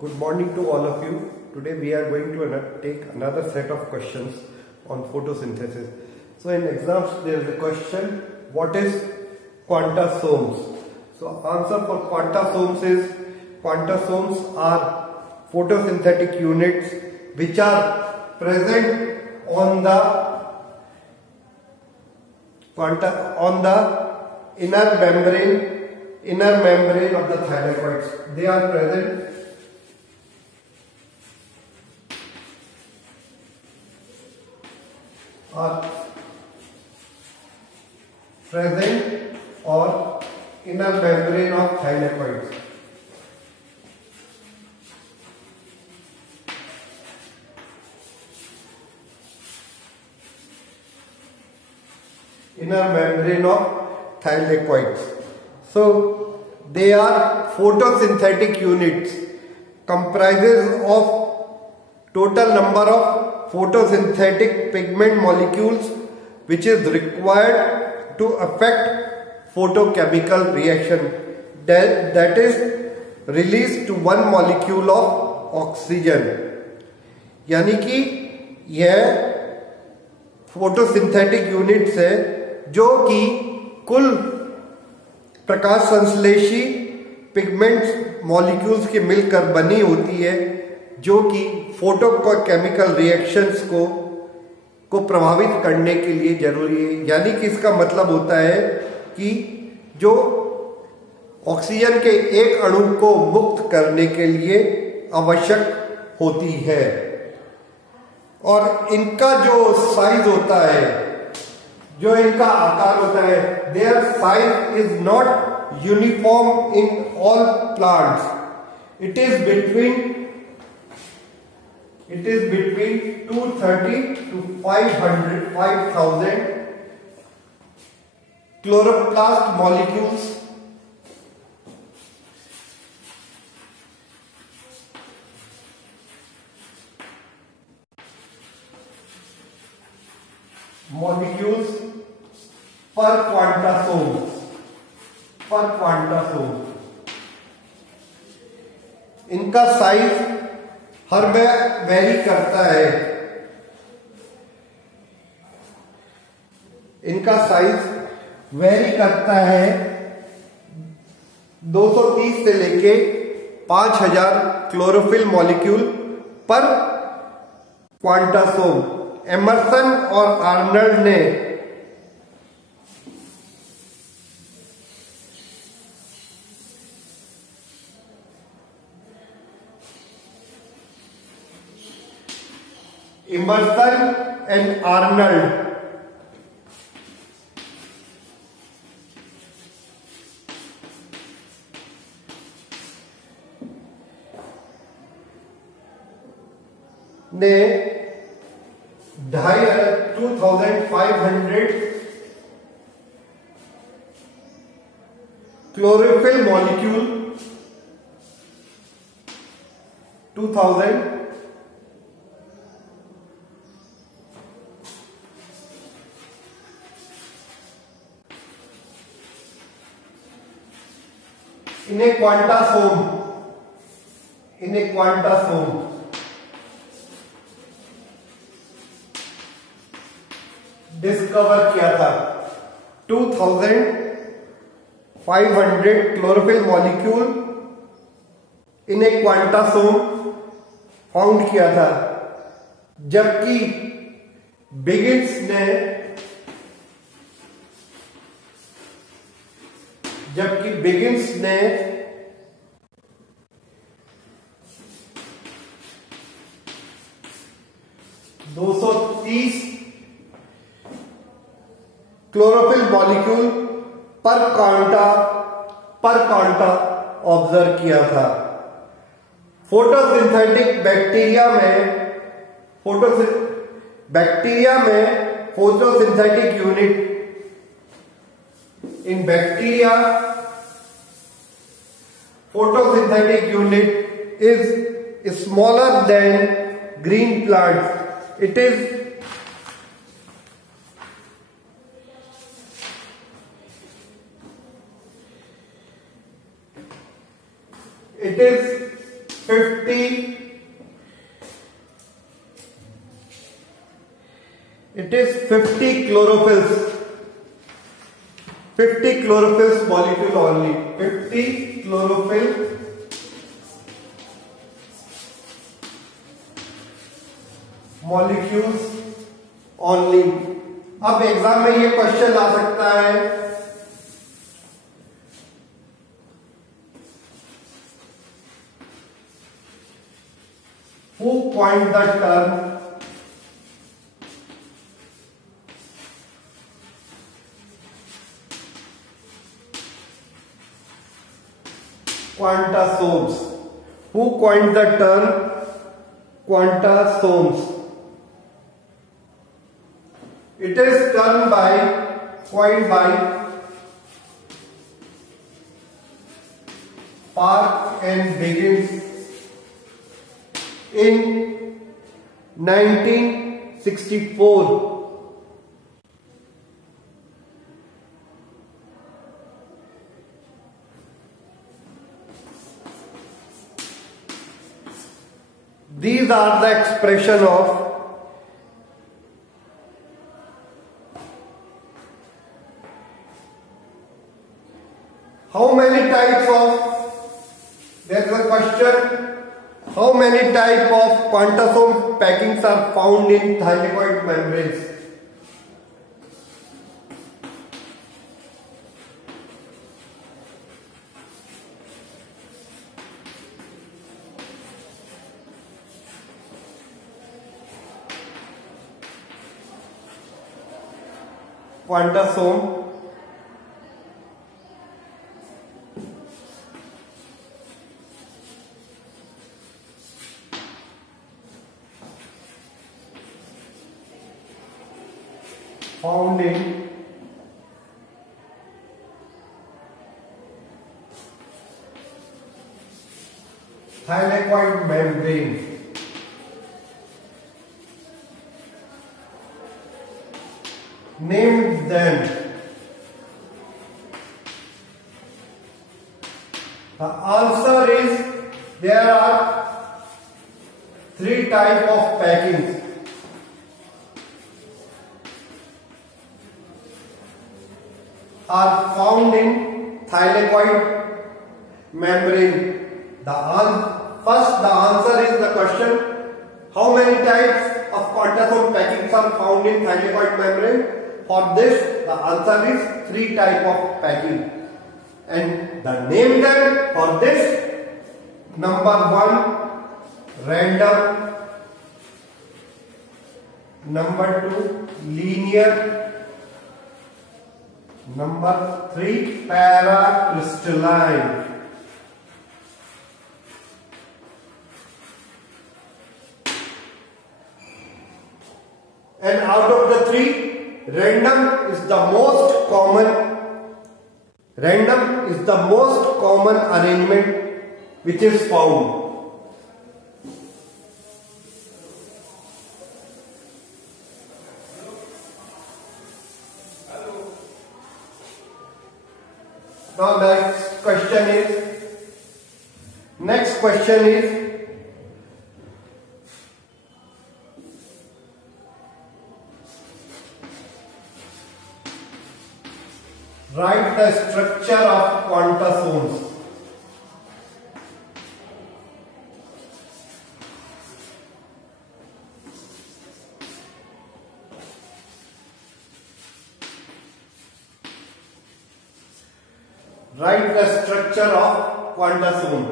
Good morning to all of you. Today we are going to take another set of questions on photosynthesis. So in exams there is a question, what is quantasomes? So answer for quantasomes is, quantasomes are photosynthetic units which are present on the inner membrane of the thylakoids. They are present or inner membrane of thylakoids. Inner membrane of thylakoids. So they are photosynthetic units, comprises of total number of photosynthetic pigment molecules which is required to affect photochemical reaction, that is released to one molecule of oxygen. यानी कि यह photosynthetic units है जो कि कुल प्रकाश संश्लेषी pigments molecules के मिलकर बनी होती है, जो कि फोटोकेमिकल रिएक्शंस को प्रभावित करने के लिए जरूरी है। यानी कि इसका मतलब होता है कि जो ऑक्सीजन के एक अणु को मुक्त करने के लिए आवश्यक होती है। और इनका जो साइज होता है, जो इनका आकार होता है, their size is not uniform in all plants. It is between 230 to 5,000 chloroplast molecules per quantasome। इनका साइज हर में वेरी करता है। इनका साइज वेरी करता है 230 से लेके 5000 क्लोरोफिल मॉलिक्यूल पर क्वांटासोम। एमर्सन और आर्नल्ड ने ने 2500 chlorophyll molecule 2000 in a quantasome discover किया था। 2500 क्लोरोफिल मॉलिक्यूल इन ए क्वांटासोम फाउंड किया था, जबकि बिगिन्स ने 230 क्लोरोफिल मॉलिक्यूल पर कांटा ऑब्जर्व किया था। फोटोसिंथेटिक बैक्टीरिया में photosynthetic unit in bacteria photosynthetic unit is smaller than green plants. It is It is 50 it is 50 chlorophylls, 50 chlorophylls molecule only, 50 chlorophyll molecules only। अब एग्जाम में ये क्वेश्चन आ सकता है, who coined the term quantasomes? Who coined the term quantasomes? It is coined by Park and Higgins in 1964। These are the expression of how many types of, there is a question, how many type of quantasome packings are found in thylakoid membranes? Quantasome found in thylakoid membrane. Name them. The answer is there are 3 types of packings. Are found in thylakoid membrane. The answer is the question, how many types of quantasome packings are found in thylakoid membrane? For this, the answer is 3 types of packing. And the name them for this: number 1, random; number 2, linear; number 3, paracrystalline. And out of the 3, random is the most common arrangement which is found. Now next question is write the structure of quantasomes. Write the structure of quantasome.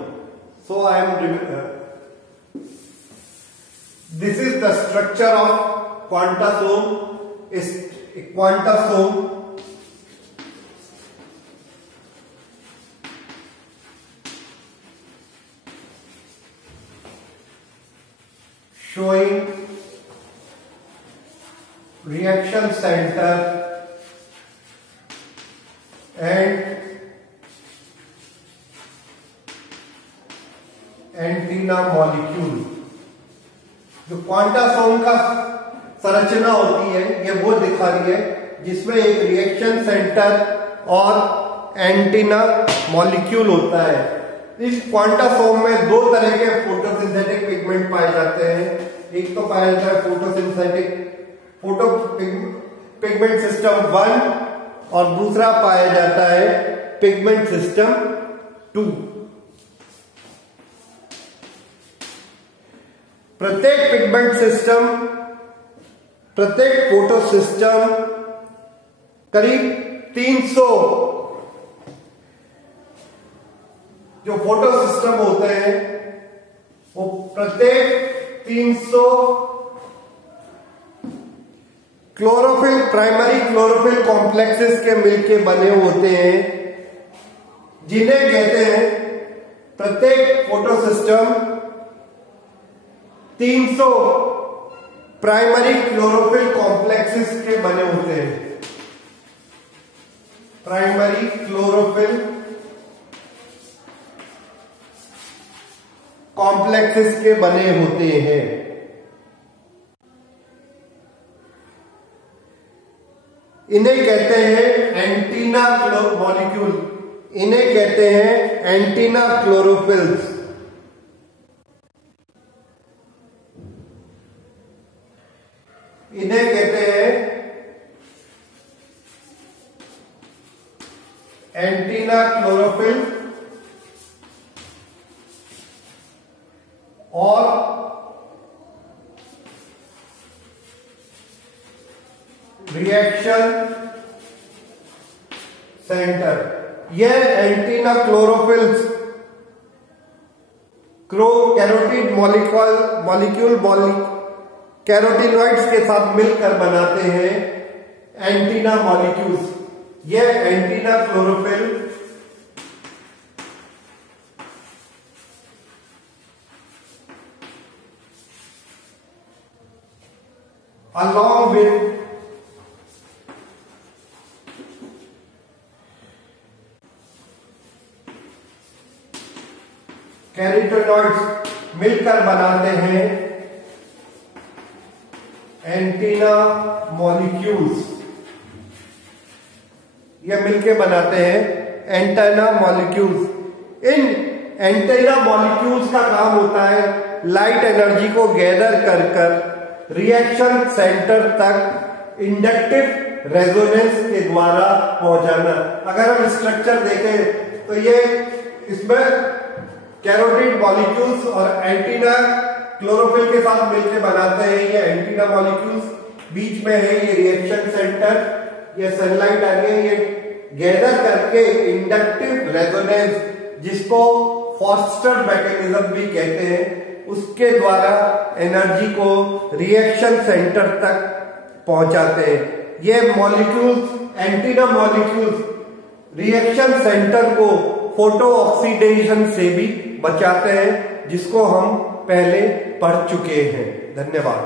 So I am this is the structure of quantasome. Is a quantasome showing reaction center and antenna molecule. जो क्वांटासोम का संरचना होती है ये वो दिखा रही है जिसमें एक रिएक्शन सेंटर और एंटीना मॉलिक्यूल होता है। इस क्वांटासोम में दो तरह के फोटोसिंथेटिक पिगमेंट पाए जाते हैं। एक तो पाया जाता है फोटो पिगमेंट सिस्टम 1 और दूसरा पाया जाता है पिगमेंट सिस्टम 2। प्रत्येक फोटो सिस्टम करीब 300 जो फोटो सिस्टम होते हैं वो प्रत्येक 300 प्राइमरी क्लोरोफिल कॉम्प्लेक्सेस के मिलके बने होते हैं, जिन्हें कहते हैं प्रत्येक photo system 300 primary chlorophyll complexes के बने होते हैं। प्राइमरी क्लोरोफिल कॉम्प्लेक्सेस के बने होते हैं। इन्हें कहते हैं एंटीना मॉलिक्यूल, इन्हें कहते हैं एंटीना क्लोरोफिल्स। इन्हें कहते हैं एंटीना क्लोरोफिल और रिएक्शन सेंटर। यह एंटीना क्लोरोफिल्स कैरोटीड मॉलिक्यूल कैरोटीनॉइड्स के साथ मिलकर बनाते हैं एंटीना मॉलिक्यूल्स। यह antenna chlorophyll along with carotenoids मिलकर बनाते हैं एंटीना मॉलिक्यूल्स। ये मिलकर बनाते हैं एंटीना मॉलिक्यूल्स। इन एंटीना मॉलिक्यूल्स का काम होता है लाइट एनर्जी को गैदर कर रिएक्शन सेंटर तक इंडक्टिव रेजोनेंस के द्वारा पहुंचाना। अगर हम स्ट्रक्चर देखें तो ये इसमें कैरोटीड मॉलिक्यूल्स और एंटीना क्लोरोफिल के साथ मिलकर बनाते हैं ये एंटीना मॉलिक्यूल्स। बीच में है ये रिएक्शन सेंटर, ये सनलाइट आ गई, ये गैदर करके इंडक्टिव रेजोनेंस, जिसको फॉस्टर मैकेनिज्म भी कहते हैं, उसके द्वारा एनर्जी को रिएक्शन सेंटर तक पहुंचाते हैं। ये molecules, antenna molecules reaction centre को फोटो ऑक्सीडेशन से भी बचाते हैं, जिसको हम पहले पढ़ चुके हैं। धन्यवाद।